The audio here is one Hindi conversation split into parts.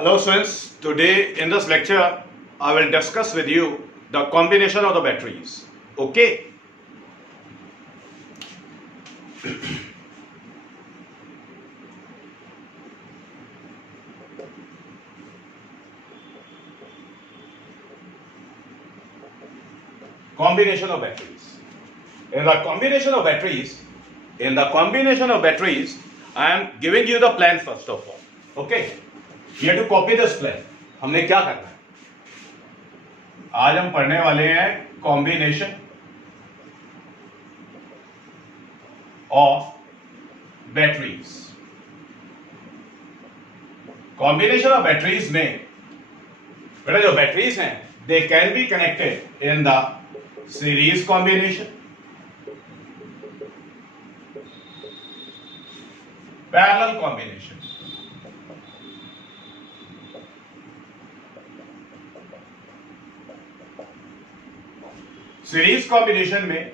Hello students, today in this lecture I will discuss with you the combination of the batteries. Okay. Combination of batteries. In the combination of batteries, I am giving you the plan first of all. Okay. You have to copy this plan. हमने क्या करना है? आज हम पढ़ने वाले हैं combination of batteries. Combination of batteries में बेटा जो बैटरीज हैं they can be connected in the series combination, parallel combination. Series combination में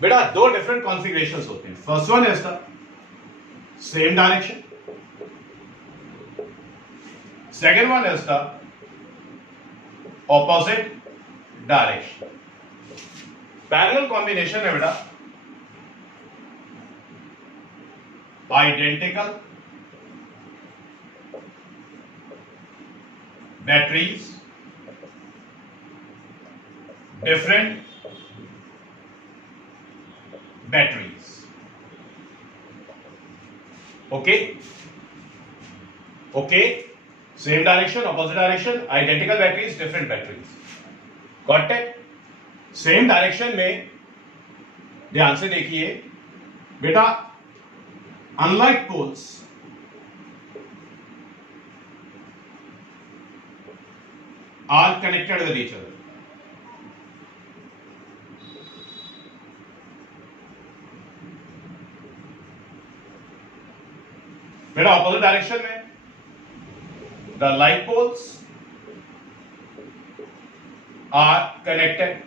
बेटा दो डिफरेंट कॉन्फ़िगरेशंस होते हैं. First one is the same direction, second one is the opposite direction. Parallel combination है बेटा identical batteries, different batteries. Okay, same direction, opposite direction, identical batteries, different batteries. Got it? Same direction में ध्यान से देखिए बेटा, unlike poles are connected with each other. बेटा ऑपोजिट डायरेक्शन में the like poles are connected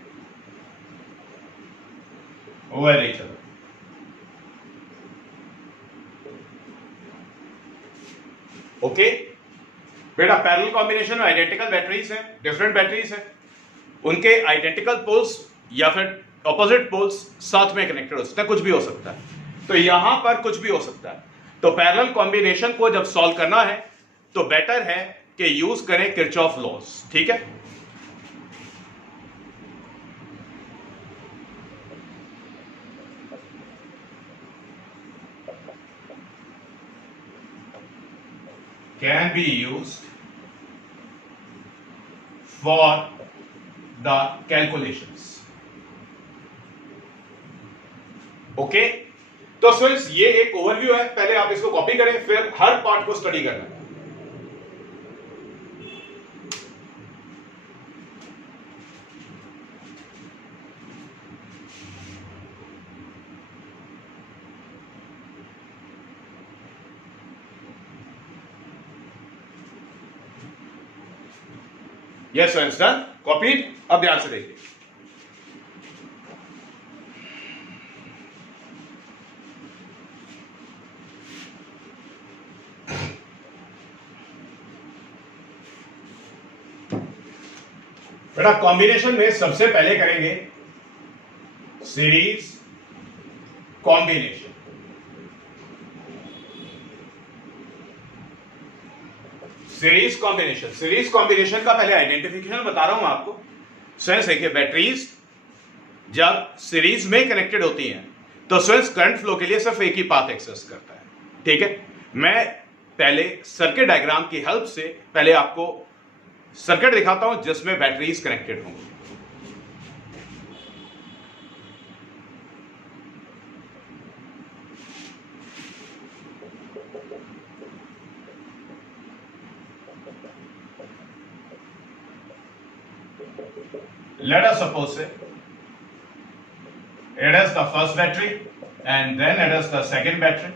with each other. Okay बेटा पैरेलल कॉम्बिनेशन में आइडेंटिकल बैटरीज हैं, डिफरेंट बैटरीज हैं, उनके आइडेंटिकल पोल्स या फिर ऑपोजिट पोल्स साथ में कनेक्टेड हो सकता है. कुछ भी हो सकता है, तो यहां पर कुछ भी हो सकता है. तो पैरेलल कॉम्बिनेशन को जब सॉल्व करना है तो बेटर है कि यूज करें किरचॉफ लॉज. ठीक है, can be used for the calculations. Okay, तो स्टूडेंट्स ये एक ओवरव्यू है, पहले आप इसको कॉपी करें फिर हर पार्ट को स्टडी करना है. Yes students, done, copied. अब ध्यान से देखिए. बेटा कॉम्बिनेशन में सबसे पहले करेंगे सीरीज कॉम्बिनेशन. सीरीज कॉम्बिनेशन का पहले आइडेंटिफिकेशन बता रहा हूं आपको. स्टूडेंट्स देखिए, बैटरीज जब सीरीज में कनेक्टेड होती हैं तो स्टूडेंट्स करंट फ्लो के लिए सिर्फ एक ही पाथ एक्सेस करता है. ठीक है, मैं पहले सर्किट डायग्राम की हेल्प से पहले आपको सर्किट दिखाता हूं जिसमें बैटरीज कनेक्टेड होंगी. Let us suppose it is the first battery and then it is the second battery.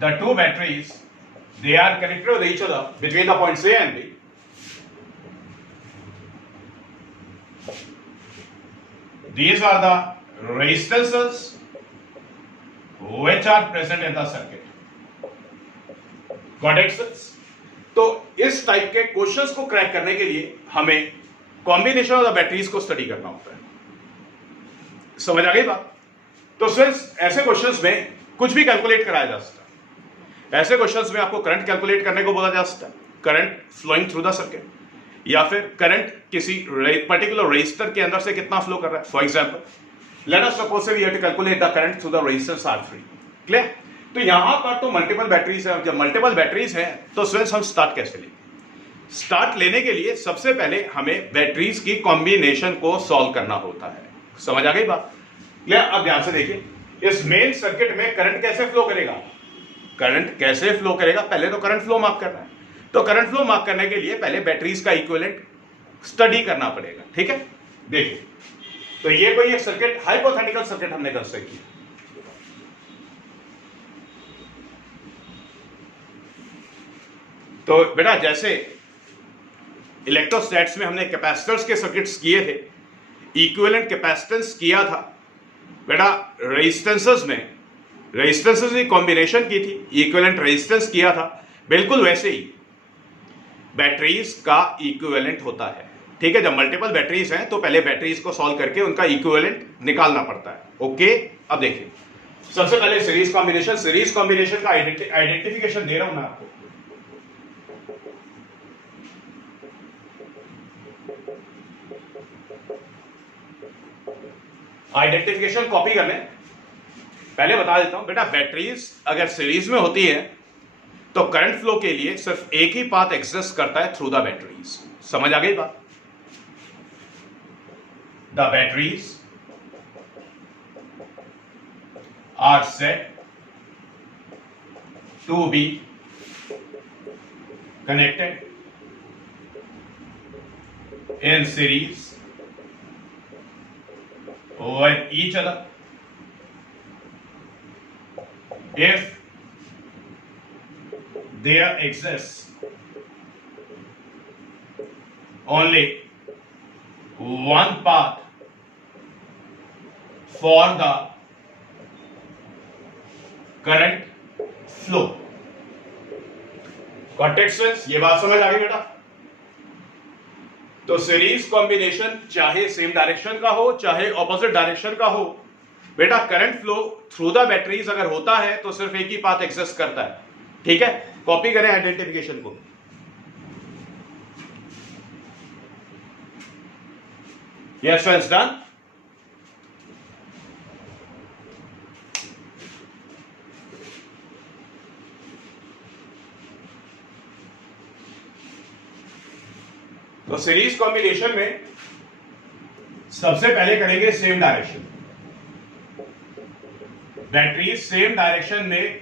The two batteries, they are connected with each other between the points A and B. These are the resistances which are present in the circuit. Got it? तो इस टाइप के क्वेश्चंस को क्रैक करने के लिए हमें कॉम्बिनेशन ऑफ द बैटरीज को स्टडी करना होता है। समझ आ गई बात? तो स्टूडेंट्स ऐसे क्वेश्चंस में कुछ भी कैलकुलेट कराया जा सकता है। ऐसे क्वेश्चंस में आपको करंट कैलकुलेट करने को बोला जा सकता है, current flowing through the circuit, या फिर करंट किसी पर्टिकुलर रजिस्टर के अंदर से कितना फ्लो कर रहा है। For example let us suppose we have to calculate the current through the resistance R3। Clear? तो यहां पर तो मल्टीपल बैटरीज है, जब मल्टीपल बैटरीज हैं तो स्टूडेंट्स हम स्टार्ट कैसे लेंगे? स्टार्ट लेने के लिए सबसे पहले हमें बैटरीज की कॉम्बिनेशन को सॉल्व करना होता है। समझ आ गई बात? क्लियर? अब ध्यान से देखिए, इस मेन सर्किट में करंट कैसे फ्लो करेगा? करंट कैसे फ्लो करेगा? पहले तो करंट फ्लो मार्क करना है। तो करंट फ्लो मार्क करने के लिए पहले बैटरीज का इक्विवेलेंट स्टडी करना पड़ेगा। ठीक है, देखिए, तो ये कोई एक सर्किट, हाइपोथेटिकल सर्किट हमने कंस्ट्रक्ट किया। तो बेटा जैसे इलेक्ट्रोस्टैट्स में हमने कैपेसिटर्स के सर्किट्स किए थे, इक्विवेलेंट कैपेसिटेंस किया था, बेटा रेजिस्टेंसेस में रेजिस्टेंसेस की कॉम्बिनेशन की थी, इक्विवेलेंट रेजिस्टेंस किया था, बिल्कुल वैसे ही बैटरीज का इक्विवेलेंट होता है। ठीक है, जब मल्टीपल बैटरीज हैं तो पहले बैटरीज को सॉल्व करके उनका इक्विवेलेंट निकालना पड़ता है। ओके, अब देखिए, सबसे पहले सीरीज कॉम्बिनेशन का आइडेंटिफिकेशन दे रहा हूं मैं आपको। आइडेंटिफिकेशन कॉपी करने पहले बता देता हूं बेटा, बैटरीज अगर सीरीज में होती है तो करंट फ्लो के लिए सिर्फ एक ही पाथ एग्जिस्ट करता है, थ्रू द बैटरीज। समझ आ गई बात? The batteries are set to be connected in series with each other if there exists only one path for the current flow। Context, ये बात समझ आ गई बेटा? तो सीरीज कॉम्बिनेशन चाहे सेम डायरेक्शन का हो चाहे ऑपोजिट डायरेक्शन का हो, बेटा current flow through the batteries अगर होता है तो सिर्फ एक ही पाथ एग्जिस्ट करता है। ठीक है, कॉपी करें आइडेंटिफिकेशन को। Yes friends, done. तो सीरीज कॉम्बिनेशन में सबसे पहले करेंगे same direction. Battery same direction में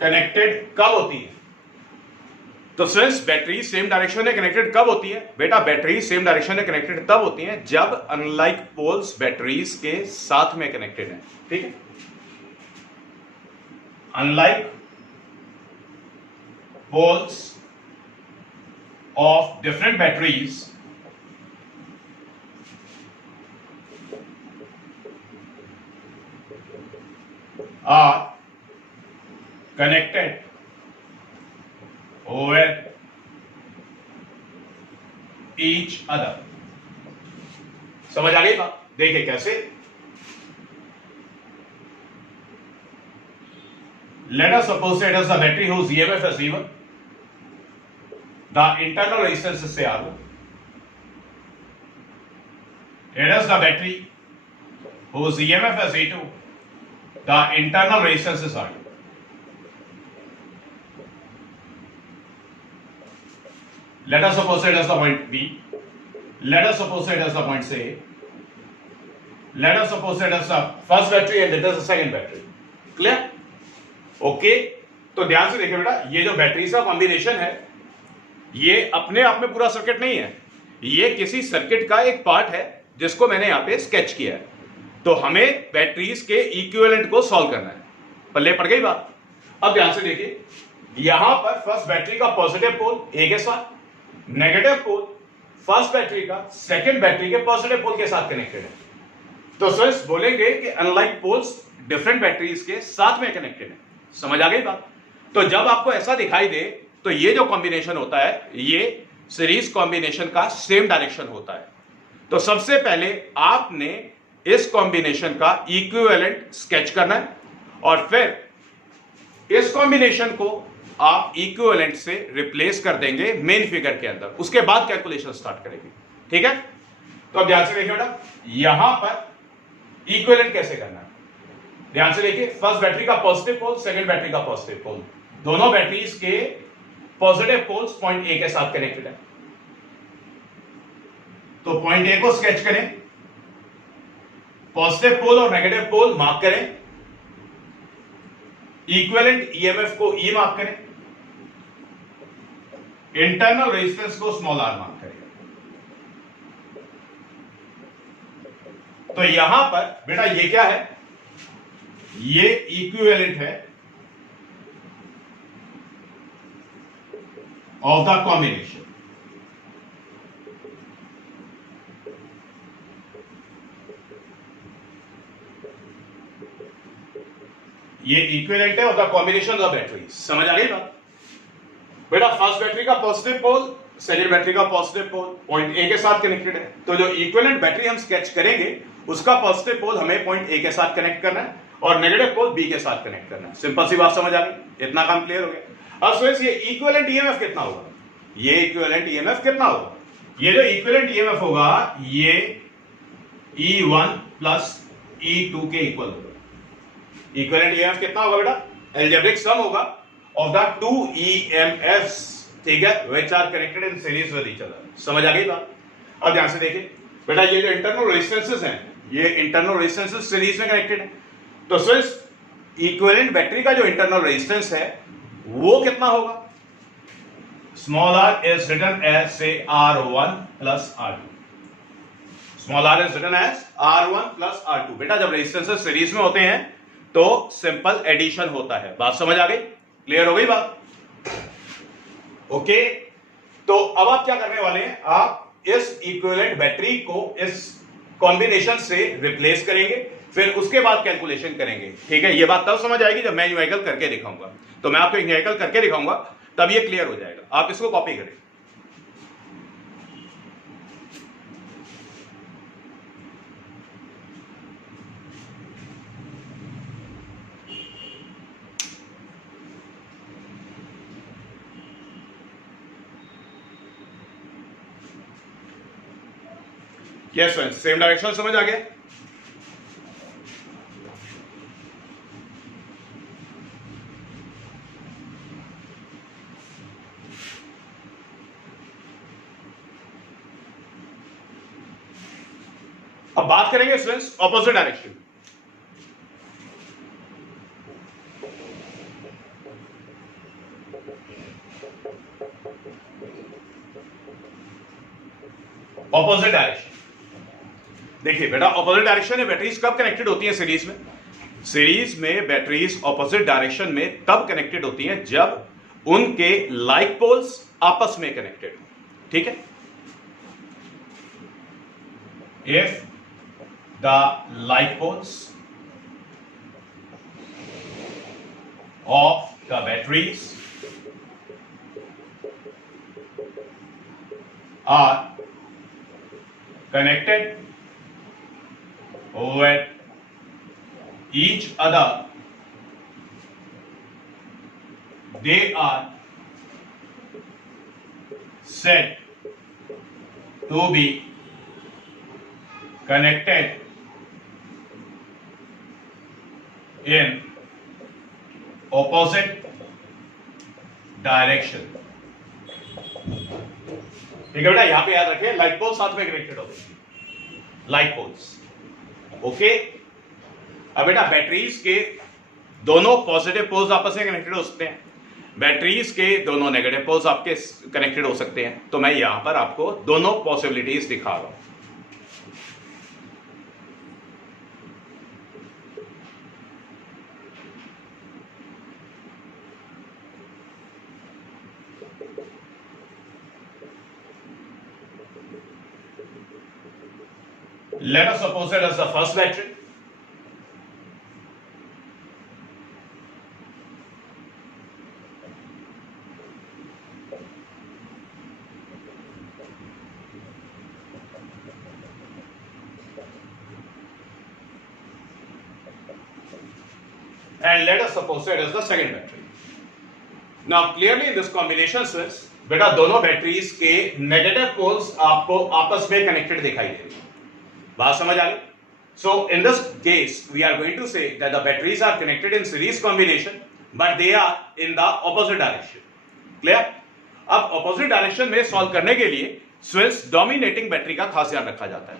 कनेक्टेड कब होती है? तो सिंस बैटरी सेम डायरेक्शन में कनेक्टेड कब होती है? बेटा बैटरी सेम डायरेक्शन में कनेक्टेड तब होती है जब अनलाइक पोल्स बैटरीज के साथ में कनेक्टेड है। ठीक है, unlike poles of different batteries are connected with each other। समझ आ गई बात? देखिए कैसे, let us suppose it is a battery whose EMF is E1, the internal resistance is R1, it is the battery whose EMF is E2, the internal resistance is R2। Let us suppose it as the point B, let us suppose it as the point C, let us suppose it as the first battery and it is the second battery। Clear? Okay, तो ध्यान से देखिए बेटा, ये जो बैटरीज का कॉम्बिनेशन है ये अपने आप में पूरा सर्किट नहीं है, ये किसी सर्किट का एक पार्ट है जिसको मैंने यहां पे स्केच किया है। तो हमें बैटरीज के इक्विवेलेंट को सॉल्व करना है। पल्ले पड़ गई बात? अब ध्यान से देखिए, यहां पर फर्स्ट बैटरी का पॉजिटिव पोल ए के साथ, नेगेटिव पोल फर्स्ट बैटरी का सेकेंड बैटरी के पॉजिटिव पोल के साथ कनेक्टेड है। तो स्टूडेंट्स बोलेंगे कि अनलाइक पोल्स डिफरेंट बैटरीज के साथ में कनेक्टेड है। समझ आ गई बात? तो जब आपको ऐसा दिखाई दे तो ये जो कॉम्बिनेशन होता है ये सीरीज कॉम्बिनेशन का सेम डायरेक्शन होता है। तो सबसे पहले आपने इस कॉम्बिनेशन का इक्विवेलेंट स्केच करना है और फिर इस कॉम्बिनेशन को आप इक्विवेलेंट से रिप्लेस कर देंगे मेन फिगर के अंदर, उसके बाद कैलकुलेशन स्टार्ट करेंगे। ठीक है, तो अब ध्यान से देखिए बेटा, यहां पर इक्विवेलेंट कैसे करना है। ध्यान से देखिए, फर्स्ट बैटरी का पॉजिटिव पोल, सेकंड बैटरी का पॉजिटिव पोल, दोनों बैटरीज के पॉजिटिव पोल्स पॉइंट ए के साथ कनेक्टेड है। तो पॉइंट ए को स्केच करें, पॉजिटिव पोल और नेगेटिव पोल मार्क करें, इक्विवेलेंट ईएमएफ को ई मार्क करें, इंटरनल रेजिस्टेंस को स्मॉल आर मार्क करें। तो यहां पर बेटा ये क्या है, ये इक्विवेलेंट है ऑफ द कॉम्बिनेशन। ये इक्विवेलेंट है of the combination of battery. समझ आ गई बात? बेटा फर्स्ट बैटरी का पॉजिटिव पोल, सेकंड बैटरी का पॉजिटिव पोल पॉइंट ए के साथ कनेक्टेड है। तो जो इक्विवेलेंट बैटरी हम स्केच करेंगे उसका पॉजिटिव पोल हमें पॉइंट ए के साथ कनेक्ट करना है और नेगेटिव पोल बी के साथ कनेक्ट करना है। सिंपल सी बात समझ आ गई? इतना काम क्लियर हो गया। अब स्टूडेंट्स ये इक्विवेलेंट ईएमएफ कितना होगा, ये इक्विवेलेंट ईएमएफ कितना होगा, ये जो इक्विवेलेंट ईएमएफ होगा ये E1 प्लस E2 के इक्वल होगा। इक्विवेलेंट ईएमएफ कितना होगा बेटा, अलजेब्रिक सम होगा ऑफ द टू ईएमएफ्स, ठीक है, which are connected in series with each other. समझ आ गई बात? अब ध्यान से देखिए बेटा, ये जो इंटरनल रेजिस्टेंसेस हैं, ये इंटरनल रेजिस्टेंसेस सीरीज में कनेक्टेड है। तो सिर्फ इक्विवेलेंट बैटरी का जो इंटरनल रेजिस्टेंस है वो कितना होगा, small are is written as से R1 plus R2। Small are is written as R1 plus R2। बेटा जब रेजिस्टेंसेस सीरीज में होते हैं तो सिंपल एडिशन होता है। बात समझ आ गई? क्लियर हो गई बात? ओके, तो अब आप क्या करने वाले हैं, आप इस इक्विवेलेंट बैटरी को इस कॉम्बिनेशन से रिप्लेस करेंगे, फिर उसके बाद कैलकुलेशन करेंगे। ठीक है, ये बात तब समझ आएगी जब मैं न्यूमेरिकल करके दिखाऊंगा। तो मैं आपको न्यूमेरिकल करके दिखाऊंगा तब ये क्लियर हो जाएगा। आप इसको कॉपी करें। यस फ्रेंड्स, सेम डायरेक्शन समझ आ गया? अब बात करेंगे students opposite direction. Opposite direction देखिए बेटा, ऑपोजिट डायरेक्शन में बैटरीज कब कनेक्टेड होती हैं सीरीज में? सीरीज में बैटरीज ऑपोजिट डायरेक्शन में तब कनेक्टेड होती हैं जब उनके लाइक पोल्स आपस में कनेक्टेड हो। ठीक है, if the like poles of the batteries are connected with each other, they are said to be connected in opposite direction। ठीक है बेटा, यहां पे याद रखें लाइक पोल्स साथ में कनेक्टेड होते हैं, लाइक पोल्स। ओके, अब बेटा बैटरीज के दोनों पॉजिटिव पोल्स आपस में कनेक्टेड हो सकते हैं, बैटरीज के दोनों नेगेटिव पोल्स आपके कनेक्टेड हो सकते हैं। तो मैं यहां पर आपको दोनों पॉसिबिलिटीज दिखा रहा हूं। Let us suppose that as the first battery. And let us suppose that as the second battery. Now clearly in this combination switch, बेटा दोनों बैटरीज के नेगेटिव पोल्स आपको आपस में कनेक्टेड दिखाई देंगे. बात समझ आ गई? So in this case, we are going to say that the batteries are connected in series combination, but they are in the opposite direction. Clear? अब opposite direction में solve करने के लिए स्विच डोमिनेटिंग बैटरी का खास ध्यान रखा जाता है.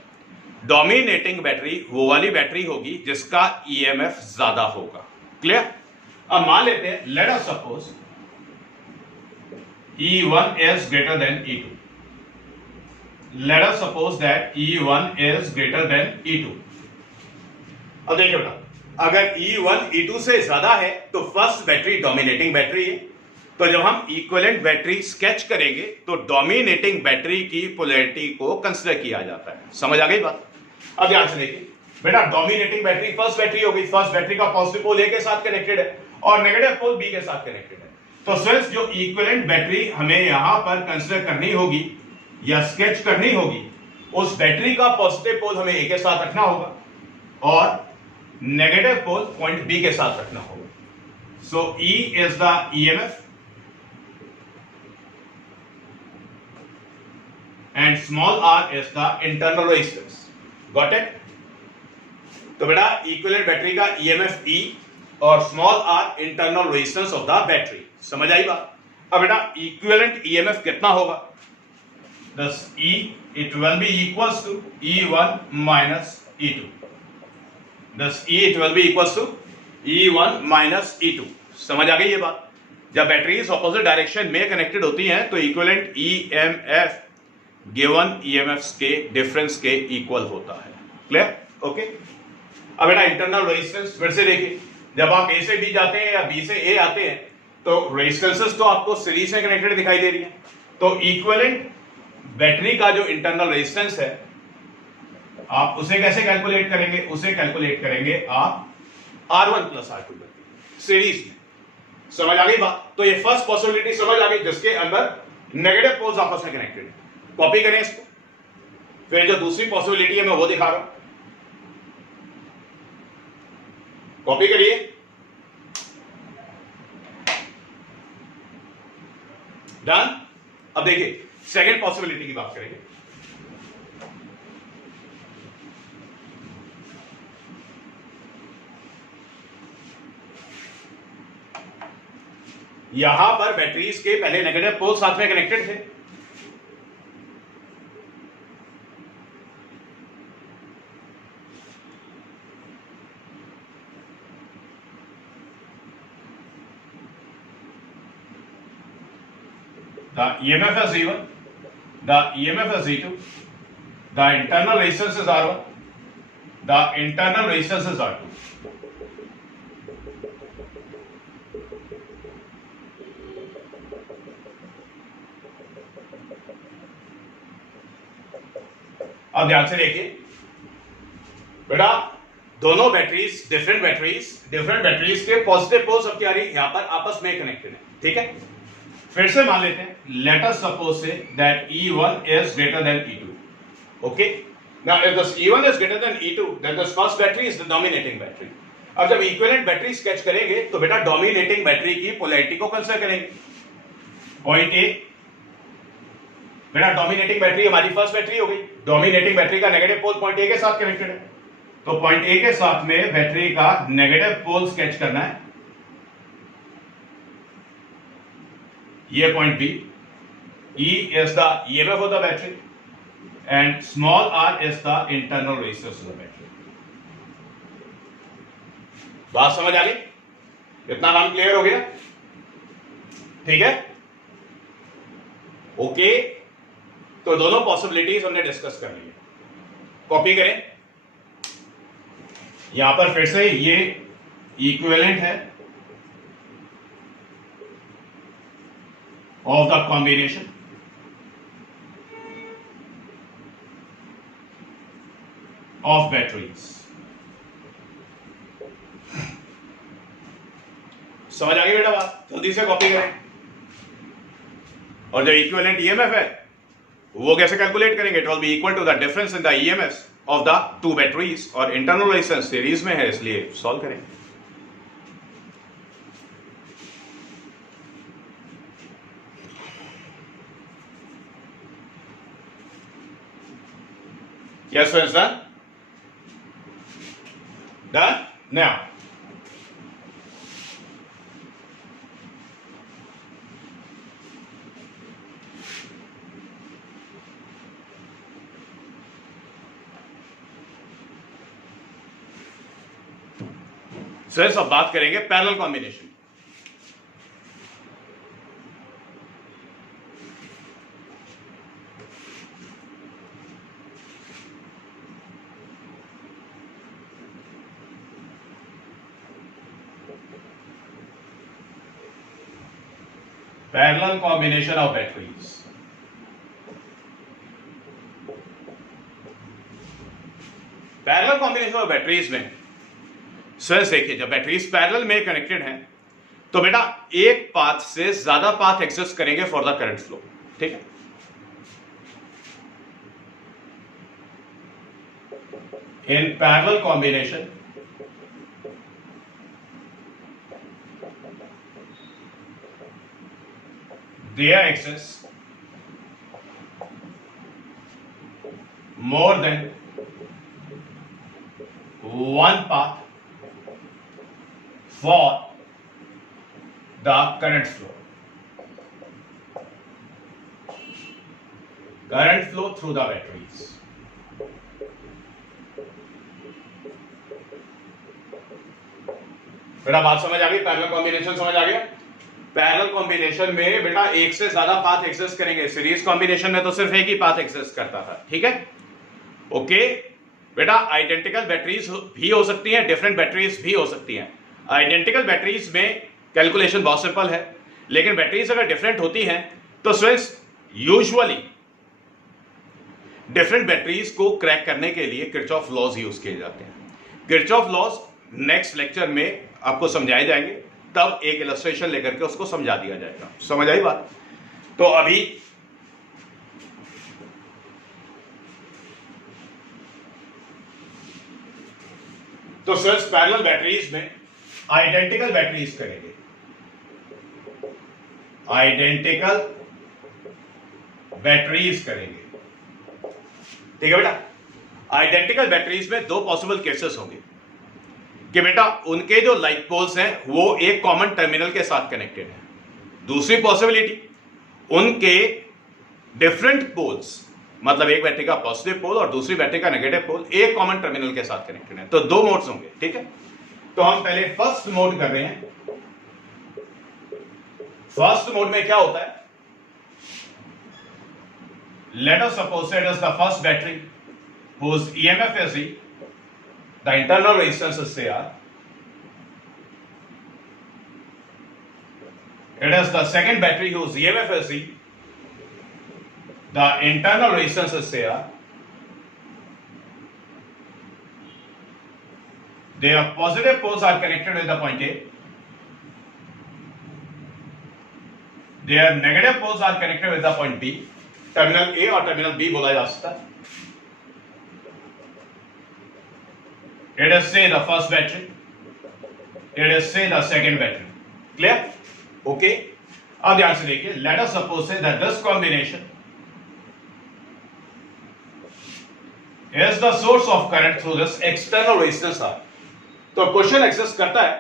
डोमिनेटिंग बैटरी वो वाली बैटरी होगी जिसका ईएमएफ ज्यादा होगा. क्लियर? अब मान लेते हैं, late us suppose E1 is greater than E2. Let us suppose that E1 is greater than E2. अब देखिए बेटा, अगर E1 E2 से ज्यादा है तो फर्स्ट बैटरी डोमिनेटिंग बैटरी है. तो जब हम इक्विवेलेंट बैटरी स्केच करेंगे तो डोमिनेटिंग बैटरी की पोलैरिटी को कंसीडर किया जाता है. समझ आ गई बात? अब ध्यान से देखिए बेटा, डोमिनेटिंग बैटरी फर्स्ट बैटरी होगी. फर्स्ट बैटरी का पॉजिटिव पोल ए के साथ कनेक्टेड है और नेगेटिव पोल बी के साथ कनेक्टेड है. तो स्विच जो इक्विवेलेंट बैटरी हमें यहां पर कंसीडर करनी होगी या स्केच करनी होगी, उस बैटरी का पॉजिटिव पोल हमें ए के साथ रखना होगा और नेगेटिव पोल पॉइंट बी के साथ रखना होगा. So E is the EMF and small are is the internal resistance. Got it? तो बेटा इक्विवेलेंट बैटरी का ईएमएफ ई और small are internal resistance of the battery. समझ आई बात? अब बेटा इक्विवेलेंट ईएमएफ कितना होगा? thus E it will be equals to E1 minus E2. thus E it will be equals to E1 minus E2. समझ आ गई ये बात? जब बैटरीज ऑपोजिट डायरेक्शन में कनेक्टेड होती हैं तो इक्विवेलेंट ईएमएफ गिवन ईएमएफ्स के डिफरेंस के इक्वल होता है. क्लियर? ओके. अब बेटा इंटरनल रेजिस्टेंस फिर से देखिए, जब आप ए से बी जाते हैं या बी से ए आते हैं तो रेजिस्टेंसेस तो आपको सीरीज में कनेक्टेड दिखाई दे रही है. तो इक्विवेलेंट बैटरी का जो इंटरनल रेजिस्टेंस है आप उसे कैसे कैलकुलेट करेंगे? उसे कैलकुलेट करेंगे आप R1 प्लस R2 सीरीज में. समझ आ गई बात? तो ये फर्स्ट पॉसिबिलिटी समझ आ गई जिसके अंदर नेगेटिव पोल्स आपस में कनेक्टेड है. कॉपी करें इसको. फिर जो दूसरी पॉसिबिलिटी है मैं वो दिखा रहा हूं, कॉपी करिए. डन. अब देखिए सेकेंड पॉसिबिलिटी की बात करेंगे. यहां पर बैटरीज के पहले नेगेटिव पोल साथ में कनेक्टेड थे. The EMF is E1, the EMF is E2, the internal resistance is R1, the internal resistance is R2. अब ध्यान से देखिए बेटा, दोनों बैटरीज डिफरेंट बैटरीज के पॉजिटिव पोल्स अब क्या रही यहां पर आपस में कनेक्टेड है. ठीक है. फिर से मान लेते हैं, late us suppose say that E1 is greater than E2. Okay? Now if this E1 is greater than E2, then this first battery is the dominating battery. अब जब इक्विवेलेंट बैटरी स्केच करेंगे तो बेटा डोमिनेटिंग बैटरी की पोलैरिटी को कंसीडर करेंगे. पॉइंट ए, बेटा डोमिनेटिंग बैटरी हमारी फर्स्ट बैटरी हो गई. डोमिनेटिंग बैटरी का नेगेटिव पोल पॉइंट ए के साथ कनेक्टेड है. तो पॉइंट ए के साथ में बैटरी का नेगेटिव पोल स्केच करना है. ये point B. E is the EMF of the battery and small r is the internal resistance of the battery. बात समझ आ गई? इतना काम क्लियर हो गया? ठीक है. ओके. तो दोनों पॉसिबिलिटीज हमने डिस्कस कर ली. कॉपी करें. यहां पर फिर से ये इक्विवेलेंट है of the combination. Of batteries. समझ आ गई बेटा बात? जल्दी से कॉपी करें। और जो इक्विवेलेंट ईएमएफ है वो कैसे कैलकुलेट करेंगे? It will be equal to the difference in the EMF of the two batteries, और इंटरनल रेजिस्टेंस सीरीज में है इसलिए सॉल्व करेंगे। Yes, friends, done? Done? Now, friends अब बात करेंगे parallel combination. Parallel combination of batteries. Parallel combination of batteries में सर देखिए, जब बैटरीज पैरेलल में कनेक्टेड हैं तो बेटा एक पाथ से ज्यादा पाथ एक्सेस करेंगे फॉर द करंट फ्लो। ठीक है, in parallel combination they access more than one path for the current flow through the batteries। बेटा बात समझ आ गई? पैरेलल कॉम्बिनेशन समझ आ गया? पैरेलल कॉम्बिनेशन में बेटा एक से ज्यादा पाथ एक्सेस करेंगे, सीरीज कॉम्बिनेशन में तो सिर्फ एक ही पाथ एक्सेस करता था। ठीक है, ओके बेटा। आइडेंटिकल बैटरीज भी हो सकती हैं, डिफरेंट बैटरीज भी हो सकती हैं। आइडेंटिकल बैटरीज में कैलकुलेशन बहुत सिंपल है, लेकिन बैटरीज अगर डिफरेंट होती हैं तो स्विच यूजुअली डिफरेंट बैटरीज को क्रैक करने के लिए किरचॉफ लॉज यूज किए जाते हैं। किरचॉफ लॉज नेक्स्ट लेक्चर में आपको समझाए जाएंगे, तब एक इलस्ट्रेशन लेकर के उसको समझा दिया जाएगा। समझ आई बात? तो अभी तो सिर्फ पैरेलल बैटरीज में आइडेंटिकल बैटरीज करेंगे, आइडेंटिकल बैटरीज करेंगे। ठीक है बेटा, आइडेंटिकल बैटरीज में दो पॉसिबल केसेस होंगे कि बेटा उनके जो लाइक पोल्स हैं वो एक कॉमन टर्मिनल के साथ कनेक्टेड है। दूसरी पॉसिबिलिटी, उनके डिफरेंट पोल्स, मतलब एक बैटरी का पॉजिटिव पोल और दूसरी बैटरी का नेगेटिव पोल एक कॉमन टर्मिनल के साथ कनेक्टेड है। तो दो मोड्स होंगे। ठीक है, तो हम पहले फर्स्ट मोड कर रहे हैं। फर्स्ट मोड में क्या होता है? Let us suppose it is the first battery whose EMF is E, the internal resistance is CR. It is the second battery whose EMF is E, the internal resistance is CR. Their positive poles are connected with the point A. Their negative poles are connected with the point B. Terminal A और टर्मिनल B बोला जा सकता है। Let us say the first battery, let us say the second battery. Clear? Okay. अब ध्यान से देखिए, let us suppose say that this combination is the source of current through this external resistance R. तो क्वेश्चन एक्सेस करता है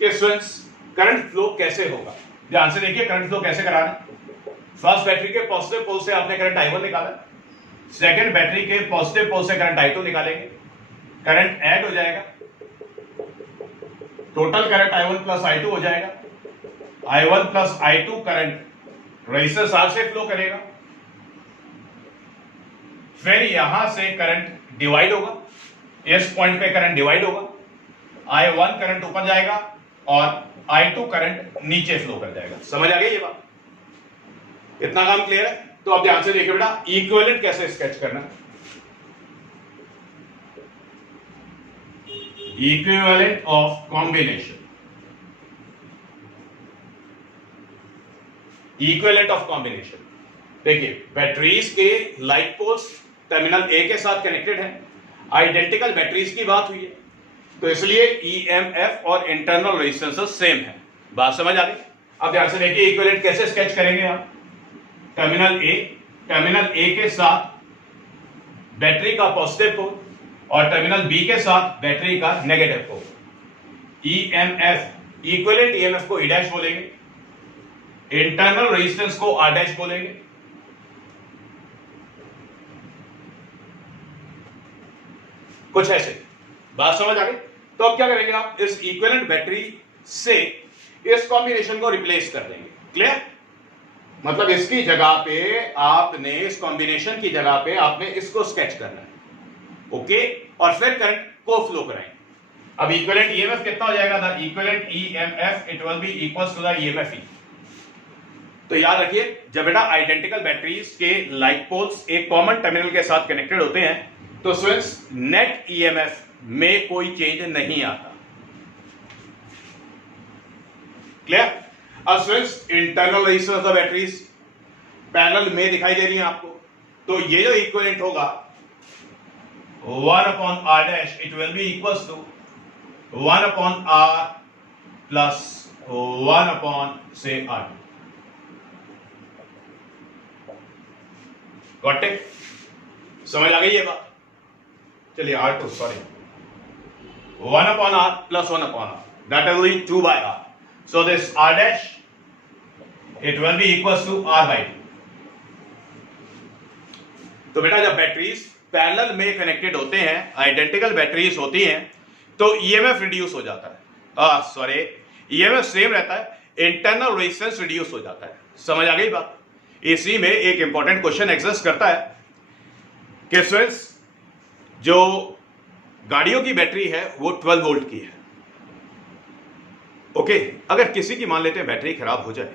कि स्विच करंट फ्लो कैसे होगा। ध्यान से देखिए, करंट फ्लो कैसे कराना है। फर्स्ट बैटरी के पॉजिटिव पोल से आपने करंट I1 निकाला, सेकंड बैटरी के पॉजिटिव पोल से करंट I2 निकालेंगे, करंट ऐड हो जाएगा, total current I1 plus I2 हो जाएगा। I1 plus I2 current resistance R से फ्लो करेगा, फिर यहां से करंट डिवाइड होगा, इस पॉइंट पे करंट डिवाइड होगा, I1 करंट ऊपर जाएगा और I2 करंट नीचे फ्लो कर जाएगा। समझ आ गई ये बात? इतना काम क्लियर है? तो अब ध्यान से देखिए बेटा, इक्विवेलेंट कैसे स्केच करना है। Equivalent of combination, equivalent of combination. देखिए बैटरीज के लाइट पोल्स टर्मिनल ए के साथ कनेक्टेड है, आइडेंटिकल बैटरीज की बात हुई है, तो इसलिए ईएमएफ और इंटरनल रेजिस्टेंसेस सेम है। बात समझ आ गई? अब ध्यान से देखिए इक्विवेलेंट कैसे स्केच करेंगे आप। टर्मिनल ए के साथ बैटरी का पॉजिटिव पोल और टर्मिनल बी के साथ बैटरी का negative pole. EMF equivalent EMF को ई डैश बोलेंगे, इंटरनल रेजिस्टेंस को आर डैश बोलेंगे। कुछ ऐसे, बात समझ आ गई? तो अब क्या करेंगे आप, इस इक्विवेलेंट बैटरी से इस कॉम्बिनेशन को रिप्लेस कर देंगे। क्लियर? मतलब इसकी जगह पे आपने, इस कॉम्बिनेशन की जगह पे आपने इसको स्केच करना है, ओके, और फिर करंट को फ्लो कराएंगे। अब इक्विवेलेंट ईएमएफ कितना हो जाएगा? The equivalent EMF it will be equals to the EMF E. तो याद रखिए, जब बेटा आइडेंटिकल बैटरीज के लाइट पोल्स एक कॉमन टर्मिनल के साथ कनेक्टेड होते हैं तो स्विच नेट ईएमएफ में कोई चेंज नहीं आता। क्लियर? अब switch internal resistance of the batteries parallel में दिखाई दे रही है आपको, तो ये जो इक्विवेलेंट होगा 1 upon r dash, it will be equals to 1 upon r plus 1 upon say r। Got it? समझ आ गई ये बात? चलिए R2, sorry, 1 upon r plus 1 upon r, that will be 2 by r, so this r dash it will be equals to r by 2। तो बेटा जब बैटरीज पैरेलल में कनेक्टेड होते हैं, आइडेंटिकल बैटरीज होती हैं, तो ईएमएफ रिड्यूस हो जाता है, सॉरी ईएमएफ सेम रहता है, इंटरनल रेजिस्टेंस रिड्यूस हो जाता है। समझ आ गई बात? इसी में एक इंपॉर्टेंट क्वेश्चन एग्जिस्ट करता है कि स्विच जो गाड़ियों की बैटरी है वो 12 वोल्ट की है, ओके। अगर किसी की मान लेते हैं बैटरी खराब हो जाए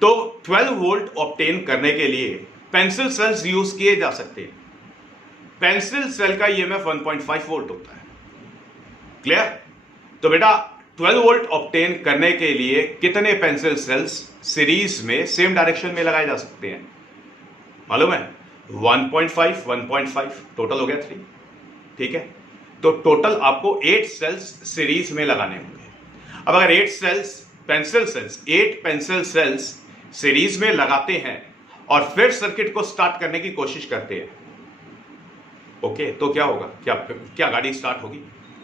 तो 12 वोल्ट ऑब्टेन करने के लिए पेंसिल सेल्स यूज किए जा सकते हैं। पेंसिल सेल का ईएमएफ 1.5 वोल्ट होता है। क्लियर? तो बेटा 12 वोल्ट ऑब्टेन करने के लिए कितने पेंसिल सेल्स सीरीज में सेम डायरेक्शन में लगाए जा सकते हैं मालूम है? 1.5 1.5 टोटल हो गया 3। ठीक है, तो टोटल आपको 8 सेल्स सीरीज में लगाने होंगे। अब अगर 8 पेंसिल सेल्स सीरीज में लगाते हैं और फिर सर्किट को स्टार्ट करने की कोशिश करते हैं, ओके, तो क्या होगा? क्या गाड़ी स्टार्ट होगी?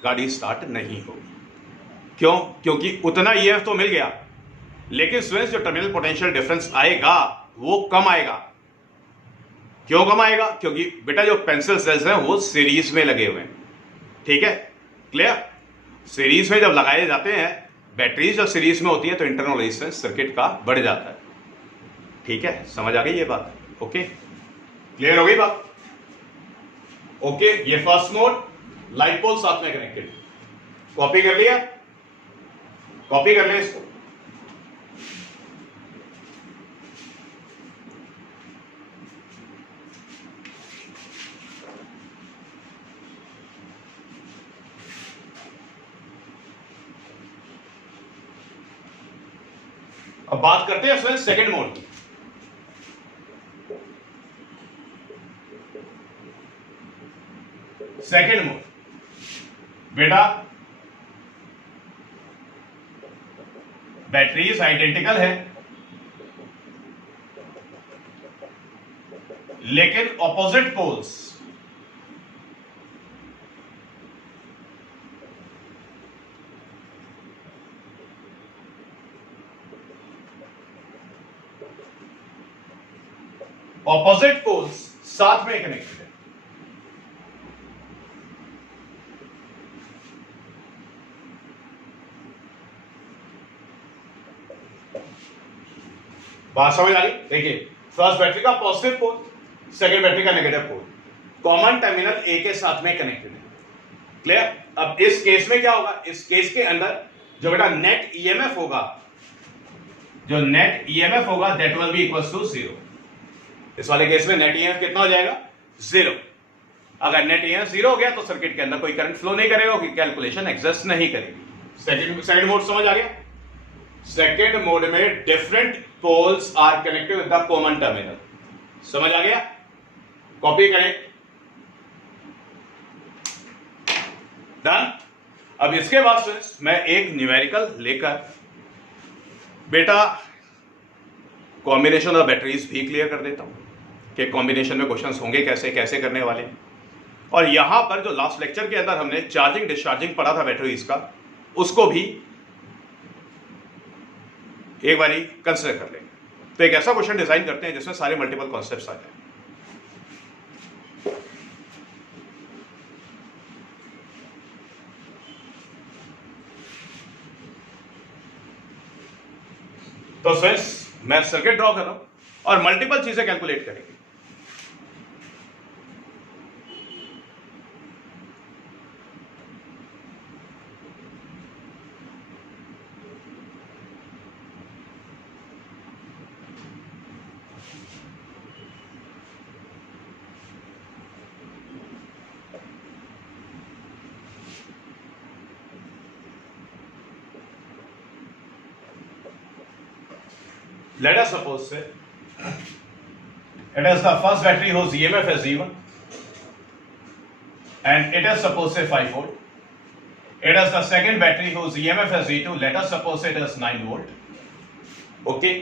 गाड़ी स्टार्ट नहीं होगी। क्यों? क्योंकि उतना ईएमएफ तो मिल गया, लेकिन स्विच जो टर्मिनल पोटेंशियल डिफरेंस आएगा वो कम आएगा। क्यों कम आएगा? क्योंकि बेटा जो पेंसिल सेल्स हैं वो सीरीज में लगे हुए हैं। ठीक है, क्लियर? सीरीज में जब लगाए जाते हैं, बैटरीज जब सीरीज में होती है तो इंटरनल रेजिस्टेंस सर्किट का बढ़ जाता है। ठीक है, समझ आ गई ये बात? ओके, क्लियर हो गई बात? ओके, ये फर्स्ट नोट, लाइट पोल साथ में कनेक्टेड। कॉपी कर लिया? कॉपी कर लिया इसको। अब बात करते हैं फ्रेंड्स सेकंड मोड की। सेकंड मोड बेटा बैटरीज आइडेंटिकल है, लेकिन ऑपोजिट पोल्स साथ में कनेक्टेड है। बात समझ आ रही? देखिए, फर्स्ट बैटरी का पॉजिटिव पोल, सेकंड बैटरी का negative pole, common terminal A के साथ में कनेक्टेड है। क्लियर? अब इस केस में क्या होगा? इस केस के अंदर जो बेटा नेट ईएमएफ होगा, that will be equals to 0। इस वाले केस में नेट ईएमएफ कितना हो जाएगा? 0। अगर नेट यहां 0 हो गया तो सर्किट के अंदर कोई करंट फ्लो नहीं करेगा, कैलकुलेशन एग्जिस्ट नहीं करेगी। सेकंड मोड समझ आ गया? सेकंड मोड में different poles are connected with the common terminal. समझ आ गया? कॉपी करें। डन। अब इसके बाद मैं एक न्यूमेरिकल लेकर बेटा कॉम्बिनेशन ऑफ बैटरीज भी क्लियर कर देता हूं कि कॉम्बिनेशन में क्वेश्चंस होंगे कैसे कैसे करने वाले हैं। और यहां पर जो लास्ट लेक्चर के अंदर हमने चार्जिंग डिस्चार्जिंग पढ़ा था बैटरीज का, उसको भी एक बारी कंसिडर कर लेंगे। तो एक ऐसा क्वेश्चन डिजाइन करते हैं जिसमें सारे मल्टीपल कॉन्सेप्ट्स आ जाए। तो फ्रेंड्स मैं सर्किट ड्रॉ कर रहा हूं और मल्टीपल चीजें कैलकुलेट करेंगे। Let us suppose say it is the first battery whose EMF is E1 and it is suppose say 5 volt. It is the second battery whose EMF is E2. Let us suppose it is 9 volt. Okay.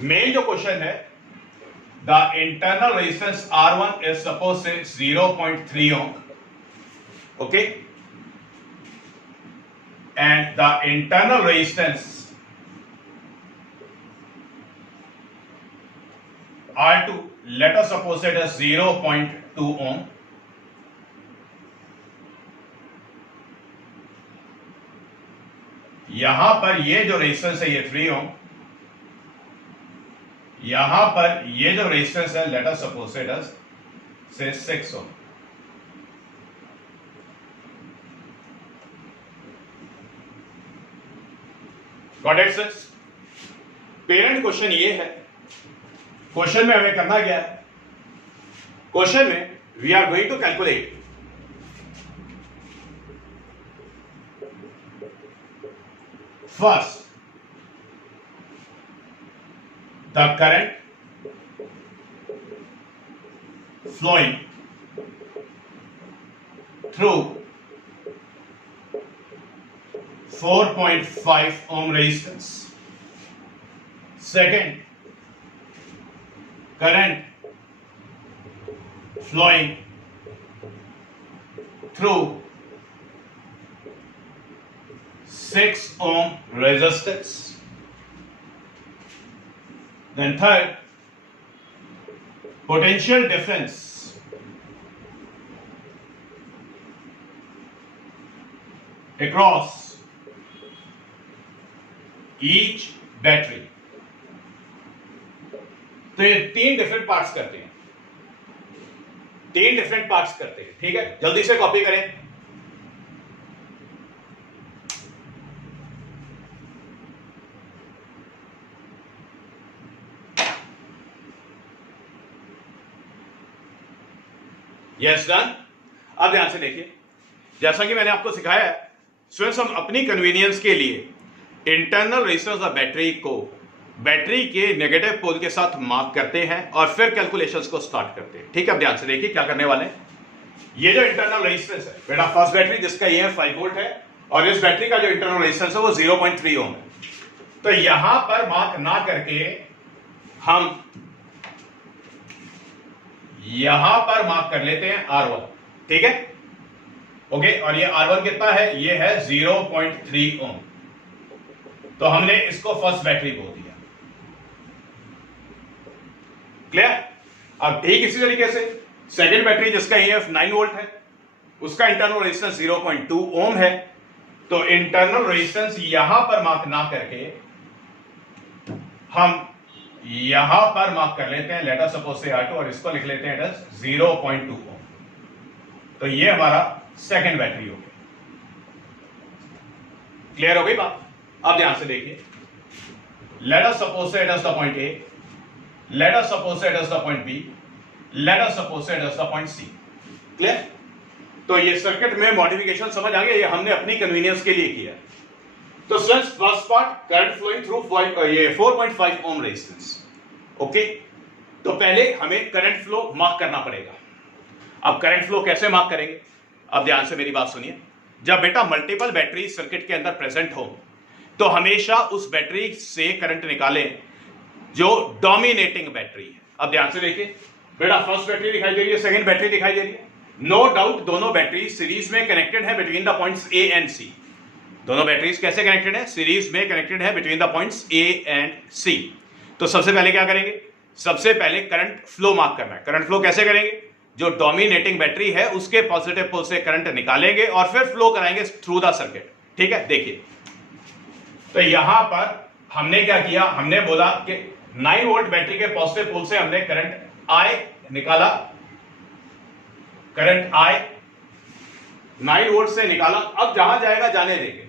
Main जो question है, the internal resistance R1 is suppose say 0.3 ohm. Okay. And the internal resistance R2, let us suppose it as 0.2 ohm. यहां पर ये जो रेजिस्टेंस है ये 3 ओम, यहां पर ये जो रेजिस्टेंस है let us suppose it as say 6 ohm. Got it six? Parent question ये है, क्वेश्चन में हमें करना क्या है? क्वेश्चन में we are going to calculate first the current flowing through 4.5 ohm resistance. Second, current flowing through 6 ohm resistance. Then third, potential difference across each battery. तो ये 3 डिफरेंट पार्ट्स करते हैं, 3 डिफरेंट पार्ट्स करते हैं। ठीक है, जल्दी से कॉपी करें। Yes done. अब ध्यान से देखिए, जैसा कि मैंने आपको सिखाया है, स्वयं हम अपनी कन्वीनियंस के लिए इंटरनल रेजिस्टेंस ऑफ बैटरी को बैटरी के नेगेटिव पोल के साथ मार्क करते हैं और फिर कैलकुलेशंस को स्टार्ट करते हैं। ठीक है, अब ध्यान से देखिए क्या करने वाले हैं। ये जो इंटरनल रेजिस्टेंस है बेटा, फर्स्ट बैटरी जिसका ये 5 वोल्ट है और इस बैटरी का जो इंटरनल रेजिस्टेंस है वो 0.3 ओम है। तो यहां पर मार्क ना करके हम यहां पर मार्क कर लेते हैं R1। ठीक है, ओके। और ये R1 कितना है? ये है 0.3 ओम। तो हमने इसको फर्स्ट बैटरी बोल दिया। क्लियर? अब ठीक इसी तरीके से सेकंड बैटरी जिसका EMF 9 वोल्ट है, उसका इंटरनल रेजिस्टेंस 0.2 ओम है। तो इंटरनल रेजिस्टेंस यहां पर मार्क ना करके हम यहां पर मार्क कर लेते हैं, लेट अस सपोज से R2, और इसको लिख लेते हैं इट इज 0.2 ओम। तो ये हमारा सेकंड बैटरी हो गई। क्लियर हो गई बात? अब ध्यान से देखिए, let us suppose say it is the point A, let us suppose say it is the point B, let us suppose say it is the point C. Clear? तो ये सर्किट में मॉडिफिकेशन समझ आ गया, ये हमने अपनी कन्वीनियंस के लिए किया। तो students first part current flowing through ये 4.5 ओम रेजिस्टेंस। ओके, तो पहले हमें करंट फ्लो मार्क करना पड़ेगा। अब करंट फ्लो कैसे मार्क करेंगे? अब ध्यान से मेरी बात सुनिए। जब बेटा मल्टीपल बैटरी सर्किट के अंदर प्रेजेंट हो तो हमेशा उस बैटरी से करंट निकालें जो डोमिनेटिंग बैटरी है। अब ध्यान से देखिए बेटा, फर्स्ट बैटरी दिखाई दे रही है, सेकंड बैटरी दिखाई दे रही है। नो डाउट दोनों बैटरी सीरीज में कनेक्टेड है between the points A and C. दोनों बैटरीज कैसे कनेक्टेड है? सीरीज में कनेक्टेड है between the points A and C. तो सबसे पहले क्या करेंगे? सबसे पहले करंट फ्लो मार्क करना है। करंट फ्लो कैसे करेंगे? जो डोमिनेटिंग बैटरी है उसके पॉजिटिव पोल से करंट निकालेंगे और फिर फ्लो कराएंगे थ्रू द सर्किट। ठीक है, देखिए तो यहां पर हमने क्या किया, हमने बोला कि 9 वोल्ट बैटरी के पॉजिटिव पोल से हमने करंट आई निकाला, करंट आई 9 वोल्ट से निकाला। अब जहां जाएगा जाने देंगे।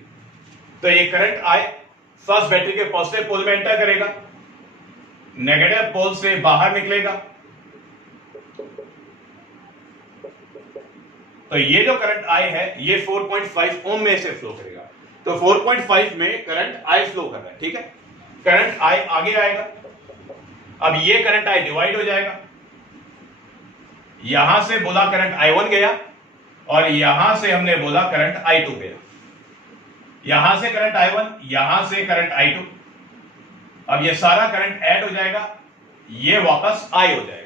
तो ये करंट आई फर्स्ट बैटरी के पॉजिटिव पोल में एंटर करेगा, नेगेटिव पोल से बाहर निकलेगा। तो ये जो करंट आई है ये 4.5 ओम में से फ्लो करेगा। तो 4.5 में करंट आई फ्लो कर रहा है। ठीक है, करंट आई आगे आएगा। अब ये करंट आई डिवाइड हो जाएगा। यहां से बोला करंट I1 गया और यहां से हमने बोला करंट I2 गया। यहां से करंट I1, यहां से करंट I2। अब ये सारा करंट ऐड हो जाएगा, ये वापस I हो जाएगा।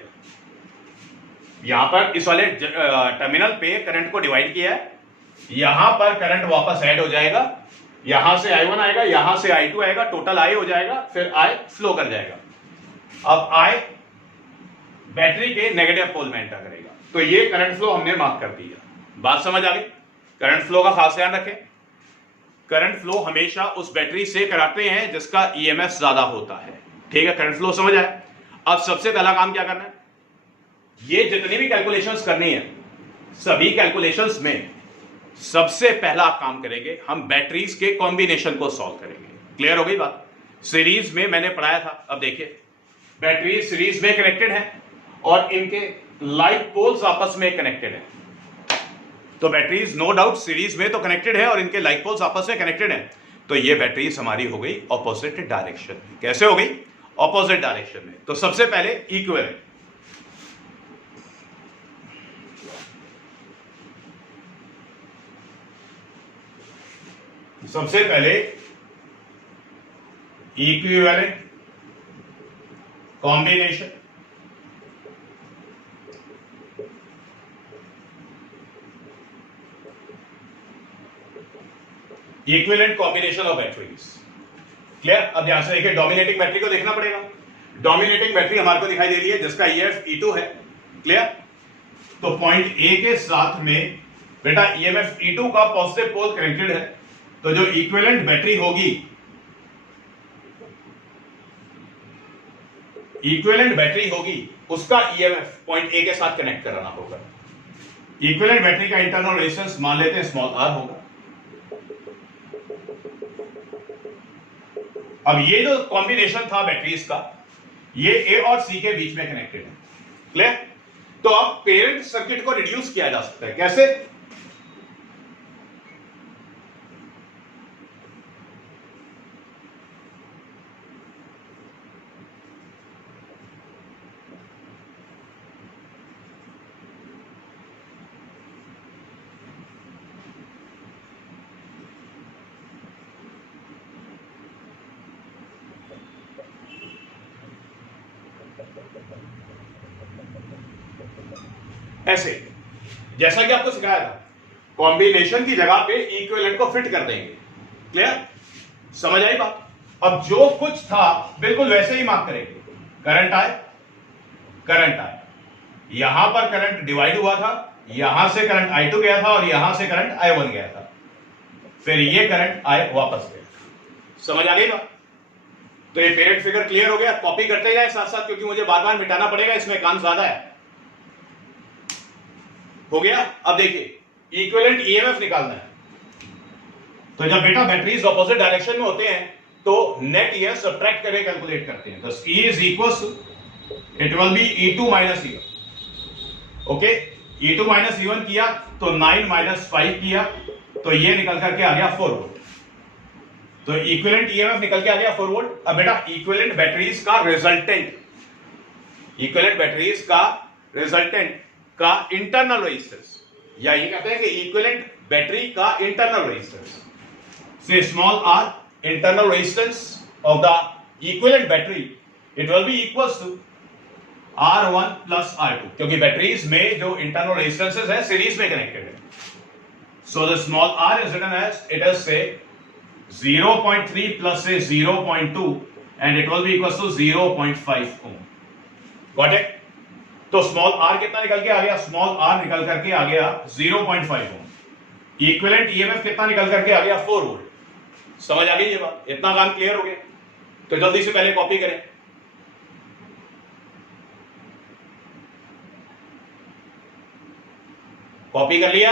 यहां पर इस वाले टर्मिनल पे करंट को डिवाइड किया है, यहां पर करंट वापस ऐड हो जाएगा, यहां से I1 आएगा, यहां से I2 आएगा, टोटल I हो जाएगा, फिर I फ्लो कर जाएगा। अब I बैटरी के नेगेटिव पोल में एंटर करेगा। तो ये करंट फ्लो हमने मार्क कर दिया। बात समझ आ गई? करंट फ्लो का खास ध्यान रखें। करंट फ्लो हमेशा उस बैटरी से कराते हैं जिसका ईएमएफ ज्यादा होता है। ठीक है, करंट फ्लो समझ आया। अब सबसे पहला काम क्या करना है? ये जितनी भी कैलकुलेशंस करनी है, सभी कैलकुलेशंस में सबसे पहला काम करेंगे हम बैटरीज के कॉम्बिनेशन को सॉल्व करेंगे। क्लियर हो गई बात? सीरीज में मैंने पढ़ाया था। अब देखिए बैटरी सीरीज में कनेक्टेड है और इनके लाइक पोल्स आपस में कनेक्टेड है। तो बैटरीज नो डाउट सीरीज में तो कनेक्टेड है और इनके लाइक पोल्स आपस में कनेक्टेड है। तो ये बैटरीज हमारी हो गई ऑपोजिट डायरेक्शन में। कैसे हो गई? ऑपोजिट डायरेक्शन में। तो सबसे पहले इक्विवेलेंट, सबसे पहले equivalent combination. Equivalent combination of batteries. Clear? अब ध्यान से देखिए, डोमिनेटिंग बैटरी को देखना पड़ेगा। डोमिनेटिंग बैटरी हमारे को दिखाई दे रही है जिसका ईएफ E2 है। क्लियर? तो पॉइंट ए के साथ में बेटा ईएमएफ E2 का पॉजिटिव पोल कनेक्टेड है। तो जो इक्विवेलेंट बैटरी होगी, इक्विवेलेंट बैटरी होगी उसका ईएमएफ पॉइंट ए के साथ कनेक्ट कराना होगा। इक्विवेलेंट बैटरी का इंटरनल रेजिस्टेंस मान लेते हैं स्मॉल r होगा। अब ये जो कॉम्बिनेशन था बैटरीज का, ये ए और सी के बीच में कनेक्टेड है। क्लियर? तो अब पेरेंट सर्किट को रिड्यूस किया जा सकता है। कैसे? ऐसे जैसा कि आपको सिखाया था, कॉम्बिनेशन की जगह पे इक्विवेलेंट को फिट कर देंगे। क्लियर? समझ आई बात? अब जो कुछ था बिल्कुल वैसे ही मार्क करेंगे। करंट आए, करंट आए, यहां पर करंट डिवाइड हुआ था, यहां से करंट I2 गया था और यहां से करंट I1 गया था, फिर ये करंट I वापस गया। समझ आ गई बात? तो ये पेरेंट फिगर क्लियर हो गया। कॉपी करते जाए साथ साथ, क्योंकि मुझे बार बार मिटाना पड़ेगा, इसमें काम ज्यादा है। हो गया? अब देखिए इक्विवेलेंट ईएमएफ निकालना है। तो जब बेटा बैटरीज ऑपोजिट डायरेक्शन में होते हैं तो नेट ईएमएफ सब्ट्रैक्ट करके कैलकुलेट करते हैं। तो E is equal to, it will be E2 minus E1। Okay, E2 minus E1 किया तो 9 माइनस 5 किया तो ये निकल करके आ गया 4 वोल्ट। तो इक्विवेलेंट ईएमएफ निकल के आ गया 4 वोल्ट। अब बेटा इक्विवेलेंट बैटरीज का रिजल्टेंट, इक्विवेलेंट बैटरीज का रिजल्टेंट का इंटरनल रेजिस्टेंस, या ये कहते हैं कि इक्विवेलेंट बैटरी का इंटरनल रेजिस्टेंस से small are internal resistance of the equivalent battery, it will be equals to R1 plus R2, क्योंकि बैटरीज में जो इंटरनल रेजिस्टेंसेस है सीरीज में कनेक्टेड है। So the small r is written as, it is say 0.3 plus say 0.2 and it will be equals to 0.5 ohm. Got it? तो स्मॉल r कितना निकल के आ गया? स्मॉल r निकल करके आ गया 0.5 ohm। इक्विवेलेंट ईएमएफ कितना निकल करके आ गया? 4 वोल्ट। समझ आ गई ये बात? इतना काम क्लियर हो गया? तो जल्दी से पहले कॉपी करें। कॉपी कर लिया?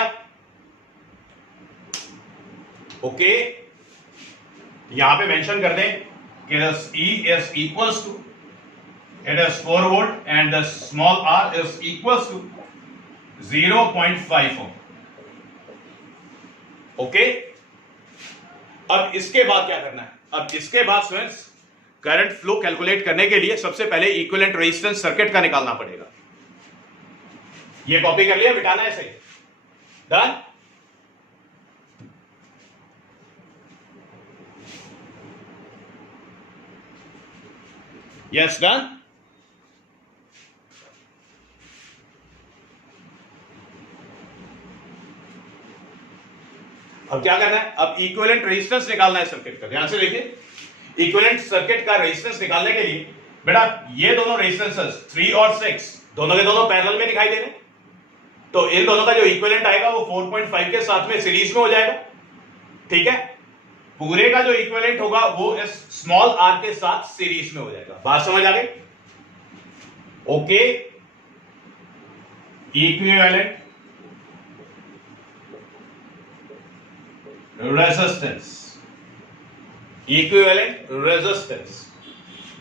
ओके, यहां पे मेंशन कर दें कि E is equals to, it is 4 volt and the small r is equals to 0.5 ohm। Okay, अब इसके बाद क्या करना है? अब इसके बाद स्टूडेंट्स करंट फ्लो कैलकुलेट करने के लिए सबसे पहले इक्विवेलेंट रेजिस्टेंस सर्किट का निकालना पड़ेगा। ये कॉपी कर लिया? मिटाना है? सही, डन। Yes, done. अब क्या करना है? अब इक्विवेलेंट रेजिस्टेंस निकालना है सर्किट का। ध्यान से देखिए, इक्विवेलेंट सर्किट का रेजिस्टेंस निकालने के लिए बेटा ये दोनों रेजिस्टेंसेस 3 और 6 दोनों के दोनों पैरेलल में दिखाई दे रहे हैं, तो इन दोनों का जो इक्विवेलेंट आएगा वो 4.5 के साथ में सीरीज में हो जाएगा। ठीक है, पूरे का जो इक्विवेलेंट होगा वो इस स्मॉल आर के साथ सीरीज में हो जाएगा। बात समझ आ गई? Okay, equivalent resistance, equivalent resistance,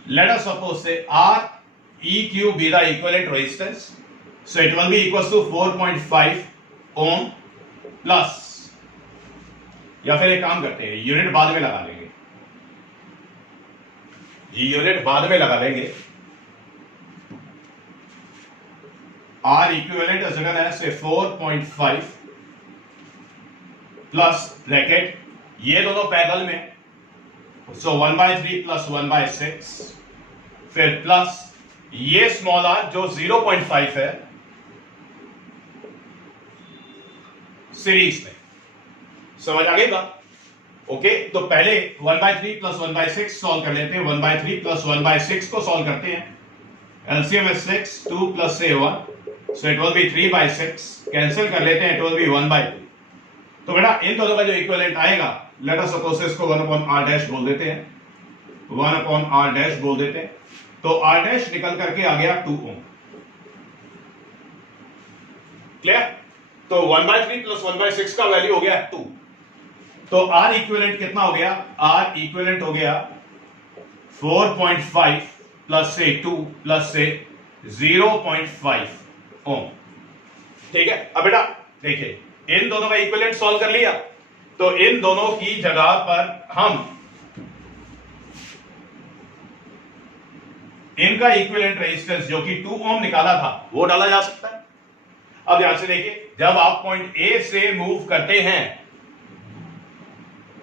let us suppose say R eq be the equivalent resistance, so it will be equals to 4.5 ohm plus, या फिर एक काम करते हैं, यूनिट बाद में लगा लेंगे, यूनिट बाद में लगा लेंगे। R equivalent is written as say 4.5 plus bracket, ये दोनों पैरेलल में, सो 1/3 प्लस 1/6, फिर प्लस ये स्मॉल आर जो 0.5 है सीरीज में। समझ आ गई बात? ओके, तो पहले 1/3 प्लस 1/6 सॉल्व कर लेते हैं। 1/3 प्लस 1/6 को सॉल्व करते हैं। LCM is 6, 2 plus 1, so it will B 3/6। Cancel कर लेते हैं, इट विल बी 1/2। तो बेटा इन दोनों का जो इक्विवेलेंट आएगा, लेट अस सपोज इसको 1/r डैश बोल देते हैं, 1/r डैश बोल देते हैं, तो r डैश निकल करके आ गया 2 ओम। क्लियर? तो 1/3 प्लस 1/6 का वैल्यू हो गया 2, तो r इक्विवेलेंट कितना हो गया? r इक्विवेलेंट हो गया 4.5 प्लस से 2 प्लस से 0.5 ओम। ठीक है, अब बेटा देखिए, इन दोनों का इक्विवेलेंट सॉल्व कर लिया, तो इन दोनों की जगह पर हम इनका इक्विवेलेंट रेजिस्टेंस जो कि 2 ओम निकाला था वो डाला जा सकता है। अब ध्यान से देखिए, जब आप पॉइंट ए से मूव करते हैं,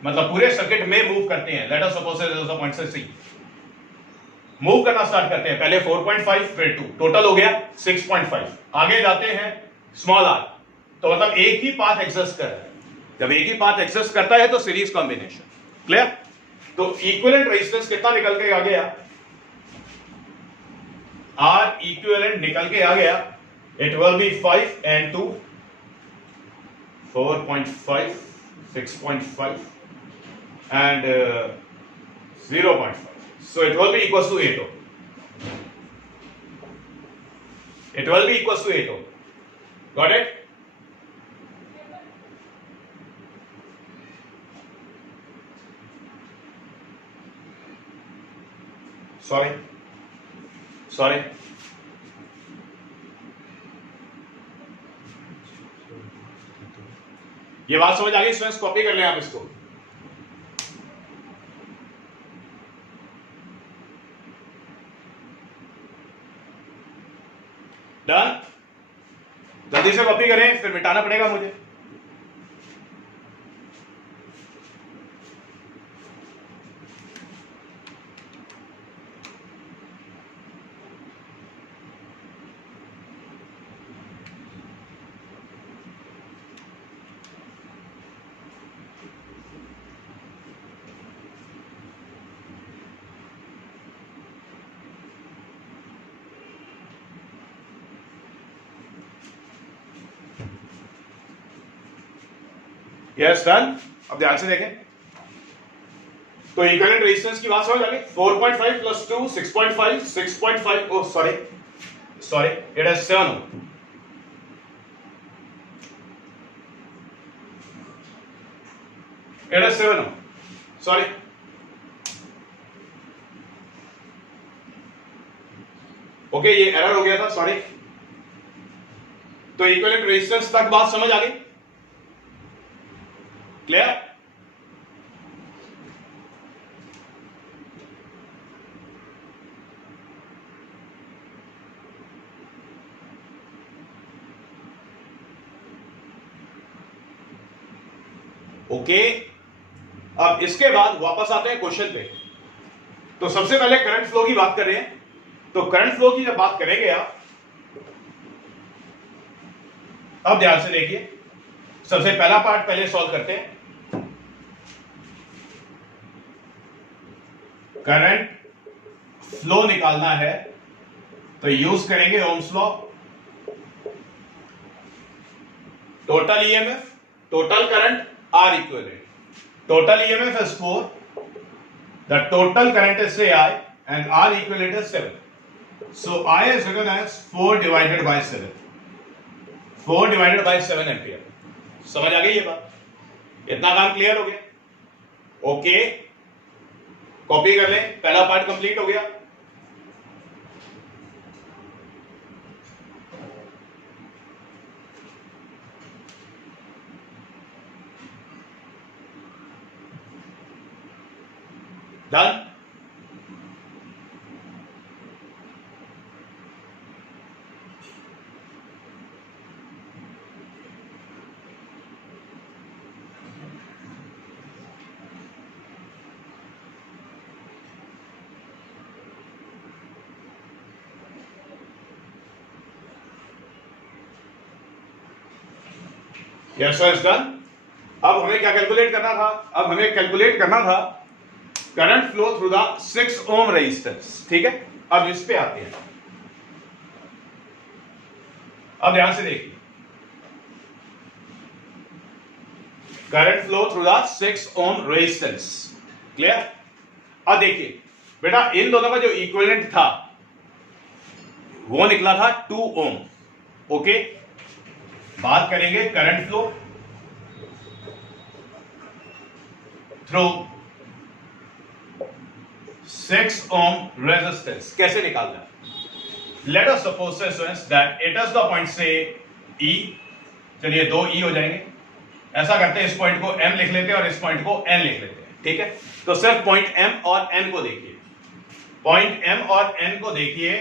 मतलब पूरे सर्किट में मूव करते हैं, लेट अस सपोज पॉइंट से सी मूव करना स्टार्ट करते हैं, पहले 4.5 फिर 2, टोटल हो गया 6.5। आगे जाते हैं स्मॉल आर, तो मतलब एक ही पाथ एग्जिस्ट कर रहा है। जब एक ही पाथ एग्जिस्ट करता है तो सीरीज कॉम्बिनेशन। क्लियर? तो इक्विवेलेंट रेजिस्टेंस कितना निकल के आ गया? आर इक्विवेलेंट निकल के आ गया, it will B 5 and 2 4.5, 6.5 and 0.5, so it will be equals to 8 ohm. It will be equals to 8 ohm. Got it? sorry ये बात समझ आ गई स्टूडेंट्स? कॉपी कर लें आप इसको। डन? जल्दी से कॉपी करें, फिर मिटाना पड़ेगा मुझे। Yes done. अब ध्यान से देखें, तो इक्विवेलेंट रेजिस्टेंस की बात समझ आ गई। 4.5 plus 2 6.5 6.5 oh sorry it is 7 ohm. It is 7 ohm, sorry okay, ये एरर हो गया था, सॉरी। तो इक्विवेलेंट रेजिस्टेंस तक बात समझ आ गई, क्लियर? ओके, अब इसके बाद वापस आते हैं क्वेश्चन पे। तो सबसे पहले करंट फ्लो की बात कर रहे हैं। तो करंट फ्लो की जब बात करेंगे आप, अब ध्यान से देखिए, सबसे पहला पार्ट पहले सॉल्व करते हैं। करंट फ्लो निकालना है तो यूज करेंगे ohm's law. Total EMF, total current, R equivalent. Total EMF is 4, the total current is say I and R equivalent is 7. So I is written as 4 divided by 7. 4 divided by 7 ampere. समझ आ गई ये बात? इतना काम क्लियर हो गया? ओके, कॉपी कर लें, पहला पार्ट कंप्लीट हो गया। डन? Yes sir, done. अब हमें क्या कैलकुलेट करना था? अब हमें कैलकुलेट करना था current flow through the 6 ohm resistance, ठीक है? अब इस पे आते हैं। अब ध्यान से देखिए, current flow through the 6 ohm resistance, clear? अब देखिए बेटा, इन दोनों का जो इक्विवेलेंट था वो निकला था 2 ओम। ओके, बात करेंगे current flow through 6 ohm resistance कैसे निकालना है? Let us suppose students that it is the point say E, चलिए 2 E हो जाएंगे। ऐसा करते हैं, इस पॉइंट को M लिख लेते हैं और इस पॉइंट को N लिख लेते हैं, ठीक है? तो सिर्फ पॉइंट M और N को देखिए, पॉइंट M और N को देखिए।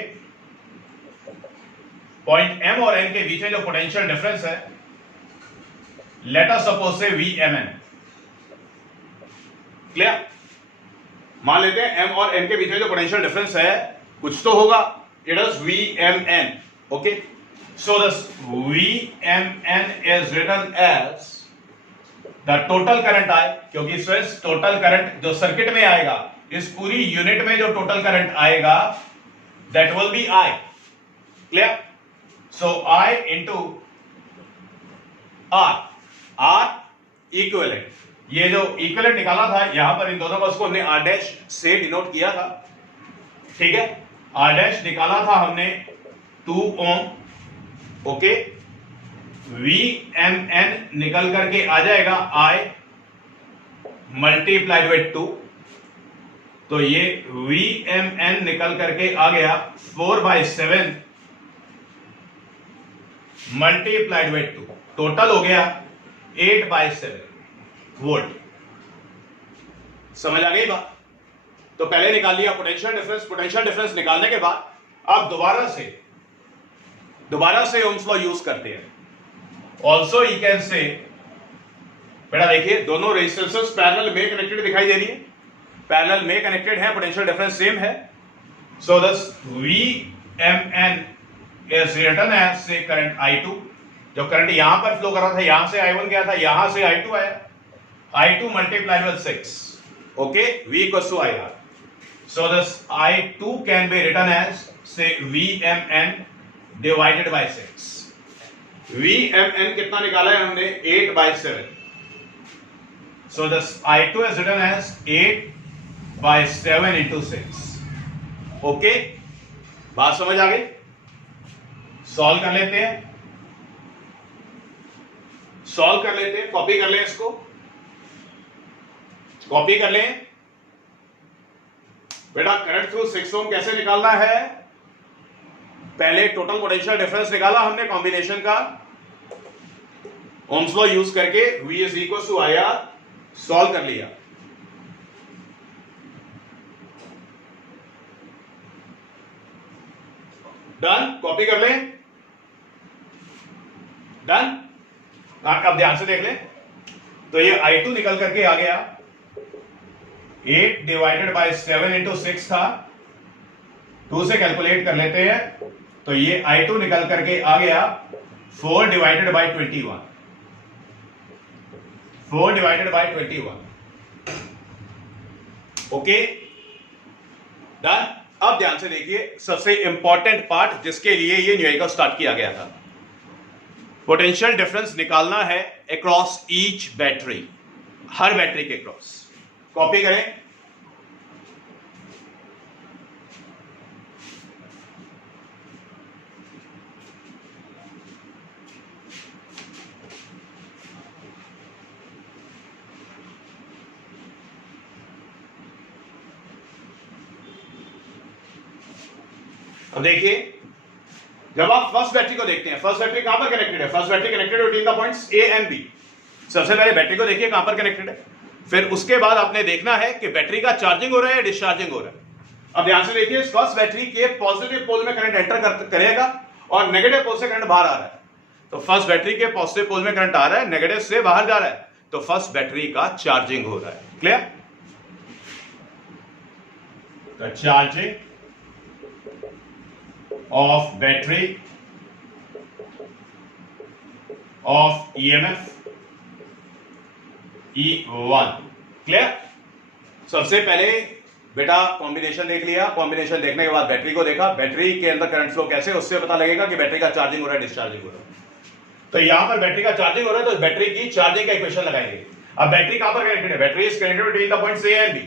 पॉइंट M और N के बीच में जो पोटेंशियल डिफरेंस है, let us suppose say VMN, clear? मान लेते हैं M और N के बीच में जो पोटेंशियल डिफरेंस है कुछ तो होगा, it is VMN। Okay, so this VMN is written as the total current I, क्योंकि स्विच टोटल करंट जो सर्किट में आएगा, इस पूरी यूनिट में जो टोटल करंट आएगा that will be I, clear? So I into R equivalent. ये जो इक्विवेलेंट निकाला था यहां पर, इन दोनों का उसको हमने R डैश से डिनोट किया था, ठीक है? R डैश निकाला था हमने 2 ओम। ओके, VMN निकल करके आ जाएगा I मल्टीप्लाइड बाय 2, तो ये VMN निकल करके आ गया 4/7 मल्टीप्लाइड बाय 2, टोटल हो गया 8/7 वोल्ट। समझ आ गई बात? तो पहले निकाल लिया पोटेंशियल डिफरेंस। पोटेंशियल डिफरेंस निकालने के बाद अब दोबारा से ओम्स लॉ यूज करते हैं। ऑल्सो यू कैन से, बेटा देखिए दोनों रेजिस्टेंसेस पैरेलल में कनेक्टेड दिखाई दे रही है, पैरेलल में कनेक्टेड है, पोटेंशियल डिफरेंस सेम है। सो दस VMN इज रिटन एज से करंट I2, जो करंट यहां पर फ्लो कर रहा था, यहां से I1 गया था, यहां से I2 आया, I2 multiplied with 6, okay, V equals to IR। So this I2 can be written as say VMN divided by 6. VMN कितना निकाला है हमने? 8/7. So this I2 is written as 8/7 into 6. Okay? बात समझ आ गई? सॉल्व कर लेते हैं, कॉपी कर लें इसको, कॉपी कर लें। बेटा करंट थ्रू 6 ओम कैसे निकालना है? पहले टोटल पोटेंशियल डिफरेंस निकाला हमने कॉम्बिनेशन का, ओम्स लॉ यूज करके, V is equal to IR, solve कर लिया। डन, कॉपी कर लें, डन। अब ध्यान से देख लें, तो ये I2 निकल करके आ गया 8/7 into 6 था, 2 से कैलकुलेट कर लेते हैं, तो ये I2 निकल करके आ गया 4/21, 4/21, ओके, डन। अब ध्यान से देखिए, सबसे इंपॉर्टेंट पार्ट जिसके लिए ये न्यूमेरिकल स्टार्ट किया गया था, पोटेंशियल डिफरेंस निकालना है अक्रॉस ईच बैटरी, हर बैटरी के क्रॉस। कॉपी करें, अब देखिए जब आप फर्स्ट बैटरी को देखते हैं, फर्स्ट बैटरी कहां पर कनेक्टेड है? First battery connected between the points A and B। सबसे पहले बैटरी को देखिए कहां पर कनेक्टेड है, फिर उसके बाद आपने देखना है कि बैटरी का चार्जिंग हो रहा है या डिस्चार्जिंग हो रहा है। अब ध्यान से देखिए, फर्स्ट बैटरी के पॉजिटिव पोल में करंट एंटर करेगा और नेगेटिव पोल से करंट बाहर आ रहा है। तो फर्स्ट बैटरी के पॉजिटिव पोल में करंट आ रहा है, नेगेटिव से बाहर जा रहा है, तो फर्स्ट बैटरी का चार्जिंग हो रहा है। क्लियर? तो charging of battery of EMF E1। Clear? सबसे पहले बेटा कॉम्बिनेशन देख लिया, कॉम्बिनेशन देखने के बाद बैटरी को देखा, बैटरी के अंदर करंट फ्लो कैसे, उससे पता लगेगा कि बैटरी का चार्जिंग हो रहा है, डिस्चार्जिंग हो रहा है। तो यहां पर बैटरी का चार्जिंग हो रहा है, तो बैटरी की चार्जिंग का इक्वेशन लगाएंगे। अब बैटरी कहां पर कनेक्टेड है? Battery is connected between the points A and B।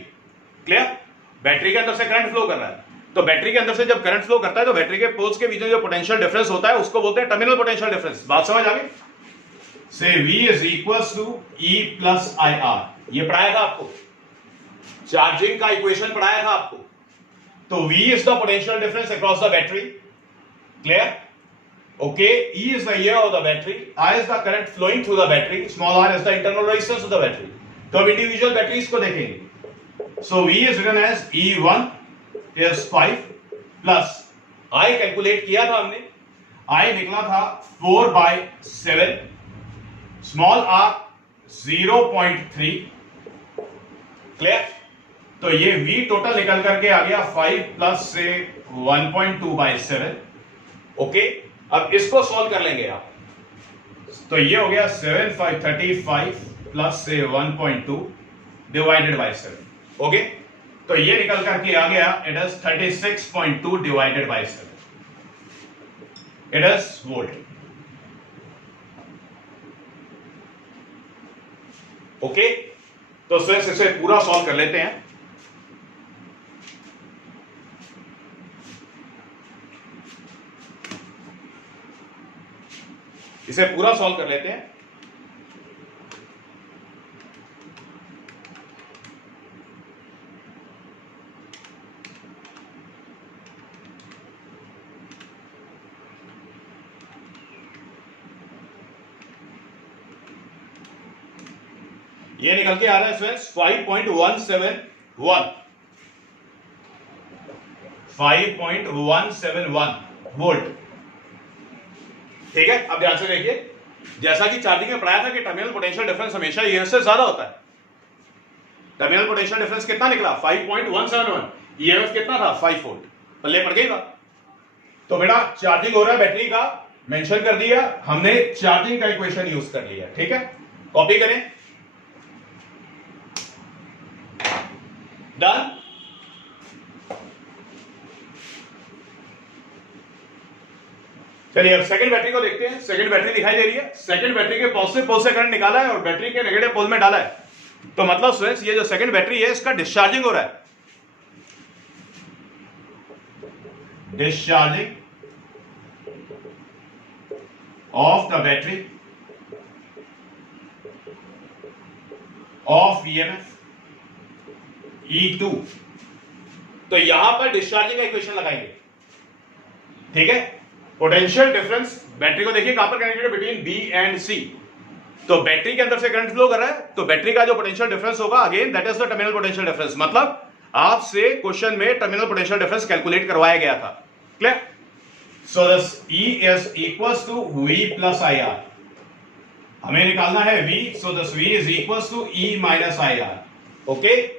Clear? Battery के अंदर से करंट फ्लो कर रहा है, तो बैटरी के अंदर से जब करंट फ्लो करता है तो बैटरी के पोल्स के बीच में जो पोटेंशियल डिफरेंस होता है उसको बोलते हैं टर्मिनल पोटेंशियल डिफरेंस। बात समझ आ गई? से V is equals to E plus IR, ये पढ़ाया था आपको, चार्जिंग का इक्वेशन पढ़ाया था आपको। तो V is the potential difference across the battery. Clear? Okay, E is the ear of the battery, I is the current flowing through the battery, small r is the internal resistance of the battery. तो अब इंडिविजुअल बैटरीज को देखेंगे। So V is written as E1 is 5 plus I calculate किया था हमने, I निकला था 4/7, स्मॉल r 0.3। क्लियर? तो ये V टोटल निकल करके आ गया 5 प्लस से 1.2/7। ओके, अब इसको सॉल्व कर लेंगे आप, तो ये हो गया 7/5 प्लस से 1.2 डिवाइडेड बाय 7। ओके, तो ये निकल करके आ गया, it is 36.2 divided by 7, it is volt. Okay, तो स्टूडेंट्स इसे पूरा सॉल्व कर लेते हैं। इसे पूरा सॉल्व कर लेते हैं। ये निकल के आ रहा है स्टूडेंट्स 5.171 वोल्ट। ठीक है, अब ध्यान से देखिए, जैसा कि चार्जिंग में पढ़ाया था कि टर्मिनल पोटेंशियल डिफरेंस हमेशा ईएमएफ से ज्यादा होता है। टर्मिनल पोटेंशियल डिफरेंस कितना निकला 5.171, ईएमएफ कितना था 5 वोल्ट। पल्ले पड़ गई बात। तो बेटा चार्जिंग हो रहा है बैटरी का, मेंशन कर दिया हमने, चार्जिंग का इक्वेशन यूज कर लिया। ठीक है, कॉपी करें, डन। चलिए अब सेकंड बैटरी को देखते हैं। सेकंड बैटरी दिखाई दे रही है, सेकंड बैटरी के पॉजिटिव पोल से करंट निकाला है और बैटरी के नेगेटिव पोल में डाला है। तो मतलब स्टूडेंट्स ये जो सेकंड बैटरी है इसका डिस्चार्जिंग हो रहा है, discharging of the battery of EMF E2। तो यहां पर डिस्चार्जिंग का इक्वेशन लगाएंगे। ठीक है, पोटेंशियल डिफरेंस बैटरी को देखिए कहां पर कनेक्टेड है, बिटवीन बी एंड सी। तो बैटरी के अंदर से करंट फ्लो कर रहा है, तो बैटरी का जो पोटेंशियल डिफरेंस होगा again that is the terminal potential difference. मतलब आपसे क्वेश्चन में टर्मिनल पोटेंशियल डिफरेंस कैलकुलेट करवाया गया था। Clear? So this E is equals to V plus IR। हमें निकालना है V, so this V is equals to E minus IR। Okay,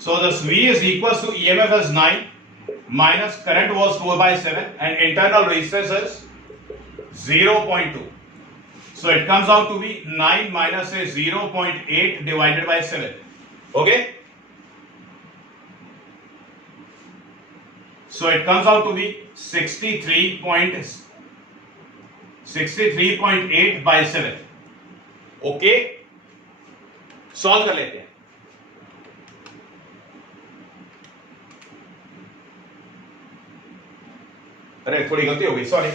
so this V is equals to EMF is 9 minus current was 4/7 and internal resistance is 0.2, so it comes out to be 9 minus 0.8 divided by 7। Okay, so it comes out to be 63.8 by 7। Okay, solve कर लेते हैं। अरे थोड़ी गलती हो गई, sorry.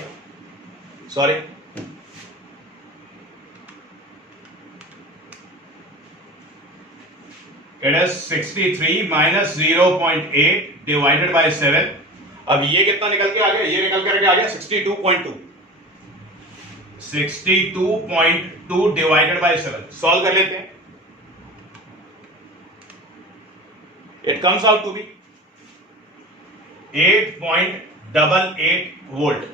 It is 63 minus 0.8 divided by 7। अब ये कितना निकल के आ गया, ये निकल करके आ गया 62.2 डिवाइडेड बाय 7। सॉल्व कर लेते हैं। It comes out to be 8.88 volt.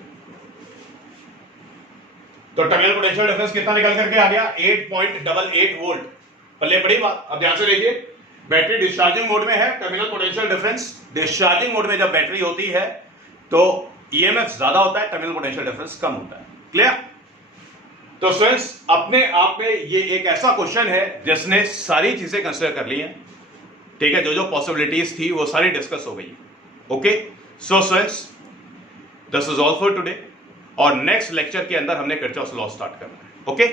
तो टर्मिनल पोटेंशियल डिफरेंस कितना निकल करके आ गया 8.88 वोल्ट। पल्ले बड़ी बात। अब ध्यान से देखिए, बैटरी डिस्चार्जिंग मोड में है, terminal potential difference discharging mode में जब बैटरी होती है तो ईएमएफ ज्यादा होता है, टर्मिनल पोटेंशियल डिफरेंस कम होता है। क्लियर? तो फ्रेंड्स अपने आप में ये एक ऐसा क्वेश्चन है जिसने सारी चीजें कंसीडर कर ली हैं। ठीक है, जो जो पॉसिबिलिटीज थी वो सारी डिस्कस हो गई। Okay, so friends this is all for today, और नेक्स्ट लेक्चर के अंदर हमने किरचॉफ्स लॉ स्टार्ट करना है। ओके।